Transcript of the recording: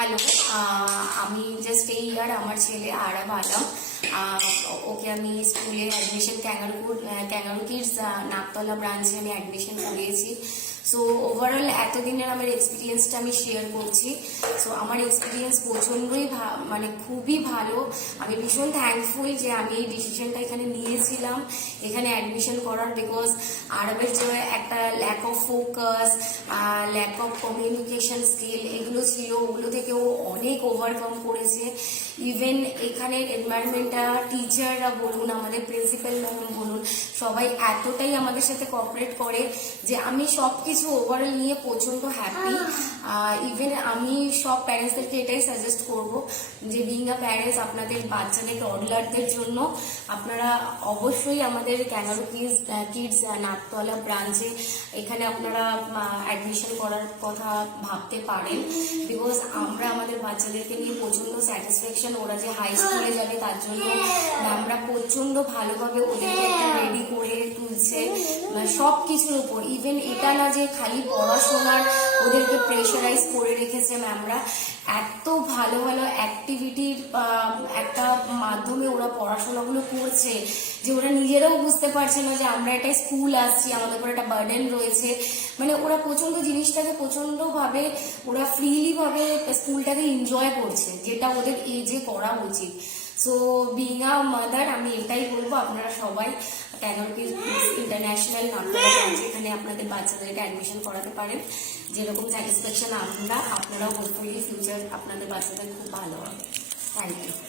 Hello, আমি just এই ইয়ার আমার ছেলে আরাব আলম, ওকে আমি স্কুলে অ্যাডমিশন ক্যাঙ্গারু কিডস নাকতলা ব্রাঞ্চে আমি অ্যাডমিশন করিয়েছি। সো ওভারঅল এতদিনের আমার এক্সপিরিয়েন্সটা আমি শেয়ার করছি। সো আমার এক্সপিরিয়েন্স প্রচণ্ডই মানে খুবই ভালো। আমি ভীষণ থ্যাঙ্কফুল যে আমি এই ডিসিশনটা এখানে নিয়েছিলাম এখানে অ্যাডমিশন করার, বিকজ আরবের যে একটা lack of focus, lack of communication skill এগুলো ছিল, ওগুলো থেকেও অনেক ওভারকাম করেছে। ইভেন এখানের এনভায়রনমেন্টটা, টিচাররা বলুন, আমাদের প্রিন্সিপাল ম্যাম বলুন, সবাই এতটাই আমাদের সাথে কোঅপারেট করে যে আমি সবকিছু ওভারঅল নিয়ে প্রচন্ড হ্যাপি। ইভেন আমি সব প্যারেন্টসদেরকে এটাই সাজেস্ট করব যে বিং আ প্যারেন্টস, আপনাদের বাচ্চাদের টডলারদের জন্য আপনারা অবশ্যই আমাদের ক্যাঙ্গারু কিডস নাকতলা ব্রাঞ্চে এখানে আপনারা অ্যাডমিশন করার কথা ভাবতে পারেন। বিকজ আমরা আমাদের বাচ্চাদেরকে নিয়ে প্রচন্ড স্যাটিসফ্যাকশন। ওরা যে হাই স্কুলে যাবে তার জন্য আমরা প্রচন্ড ভালোভাবে ওদেরকে রেডি করে তুলছে সব কিছুর উপর। ইভেন এটা না যে খালি পড়াশোনার ওদেরকে প্রেশারাইজ করে রেখেছে ম্যামরা, এত ভালো ভালো অ্যাক্টিভিটির একটা মাধ্যমে ওরা পড়াশোনাগুলো করছে যে ওরা নিজেরাও বুঝতে পারছে না যে আমরা একটা স্কুল আসছি, আমাদের উপর একটা বার্ডেন রয়েছে। মানে ওরা প্রচন্ড জিনিসটাকে প্রচন্ডভাবে ওরা ফ্রিলি ভাবে স্কুলটাকে এনজয় করছে, যেটা ওদের এজে করা উচিত। সো বিং আ মাদার, আমি এটাই বলবো আপনারা সবাই ক্যাঙ্গারু কিডস ইন্টারন্যাশনাল নাকতলা ব্রাঞ্চে এখানে আপনাদের বাচ্চাদেরকে অ্যাডমিশন করাতে পারেন। যেরকম স্যাটিসফ্যাকশন আপনারাও হোপফুলি ফিউচার আপনাদের বাচ্চাদের খুব ভালো হবে। Thank you.